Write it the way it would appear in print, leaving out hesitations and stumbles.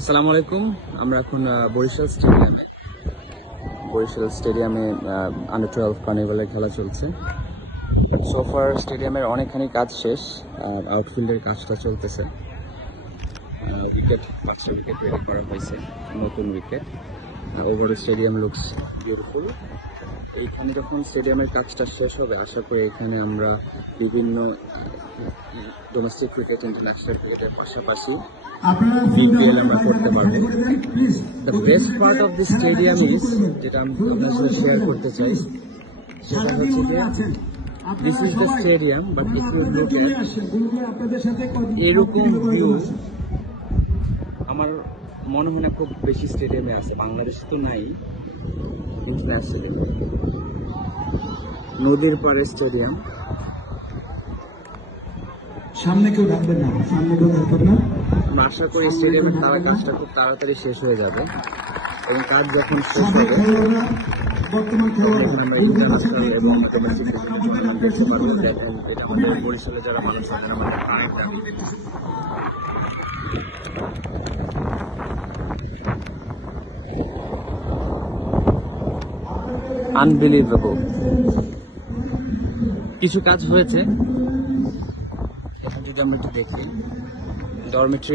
আসসালামু আলাইকুম। আমরা এখন বরিশাল স্টেডিয়ামে আন্ডার 12 কার্নিভালের খেলা চলছে। সোফার স্টেডিয়ামের অনেকখানি কাজ শেষ, আর আউটফিল্ডের কাজটা চলতেছে। পাঁচটা উইকেট রেডি করা হয়েছে, নতুন wicket. Overall stadium looks beautiful. এইখানে যখন স্টেডিয়ামের কাজটা শেষ হবে, আশা করি এখানে আমরা বিভিন্ন ডোমেস্টিক ক্রিকেট, ইন্টারন্যাশনাল ক্রিকেটের পাশাপাশি বিপিএল আমরা করতে পারবো। The best part of this stadium is, যেটা আমি আপনার সাথে শেয়ার করতে চাই, সেটা হচ্ছে যে this is the stadium, but if you look at এরকম ভিউ আমার মনে হয় না খুব বেশি স্টেডিয়ামে আছে। বাংলাদেশে তো নাই ইন্টারন্যাশনাল নদীর পাড়ে স্টেডিয়াম। সামনে কেউ ডাকবেন না, সামনে কেউ ডাকবেন না। আশা করি স্টেডিয়ামের তারা কাজটা খুব তাড়াতাড়ি শেষ হয়ে যাবে, এবং কাজ যখন শেষ হবে আমরা ইন্টারন্যাশনাল এবং ডোমেস্টিক টুর্নামেন্ট দেখতে পারবো। দেখেন, এটা আমাদের বরিশালে যারা মানুষ আছেন, আমাদের আরেকটা আনবিলিভেবল কিছু কাজ হয়েছে। এখন যদি আমরা একটু দেখি, ডরমেট্রি